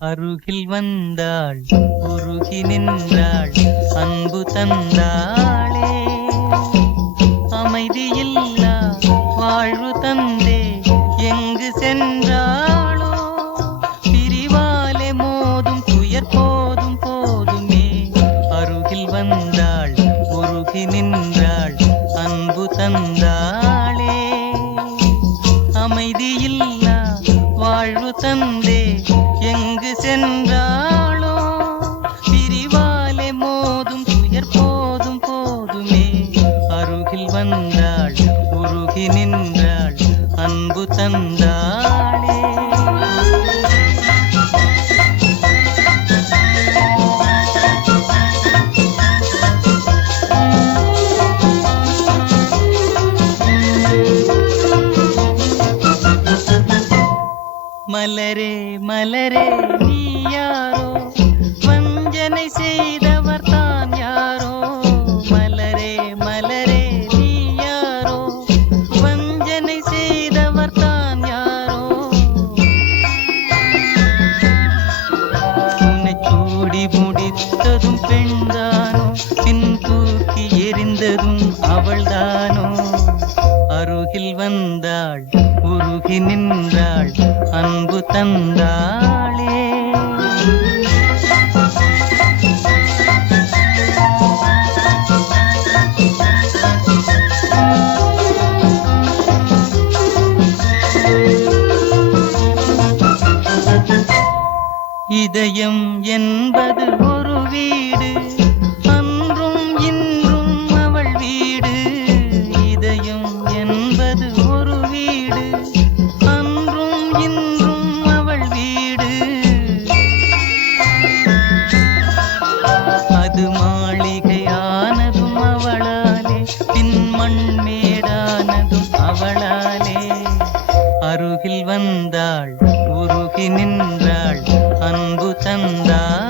அருகில் வந்தாள் உருகி நின்றாள் அன்பு தந்தாளே அமைதியில்லா வாழ்வு தந்தே எங்கு சென்றாளோ பிரிவாலே மோதும் துயர் போதும் போதுமே அருகில் வந்தாள் உருகி நின்றாள் அன்பு தந்தாளே அமைதியில்லா வாழ்வு தந்தே எங்கு சென்றாளோ பிரிவாலே மோதும் துயர் போதும் போதுமே அருகில் வந்தாள் உருகி நின்றாள் அன்பு தந்தாளே மலரே மலரே நீ யாரோ வஞ்சனை செய்தவர் தான் யாரோ மலரே மலரே நீ யாரோ வஞ்சனை செய்தவர் தான் யாரோ உன்னை சூடி முடித்ததும் பெண்தானோ பின் தூக்கி எறிந்ததும் அவள்தானோ அருகில் வந்தாள் உருகி நின்றாள் அன்பு தந்தாளே இதயம் என்பது ஒரு வீடு அன்றும் இன்றும் அவள் வீடு இதயம் என்பது ஒரு வீடு அன்றும் இன்றும் அவள் வீடு அது மாளிகையானதும் அவளாலே பின் மண்மேடானதும் அவளாலே அருகில் வந்தாள் உருகி நின்றாள் அன்பு தந்தாள்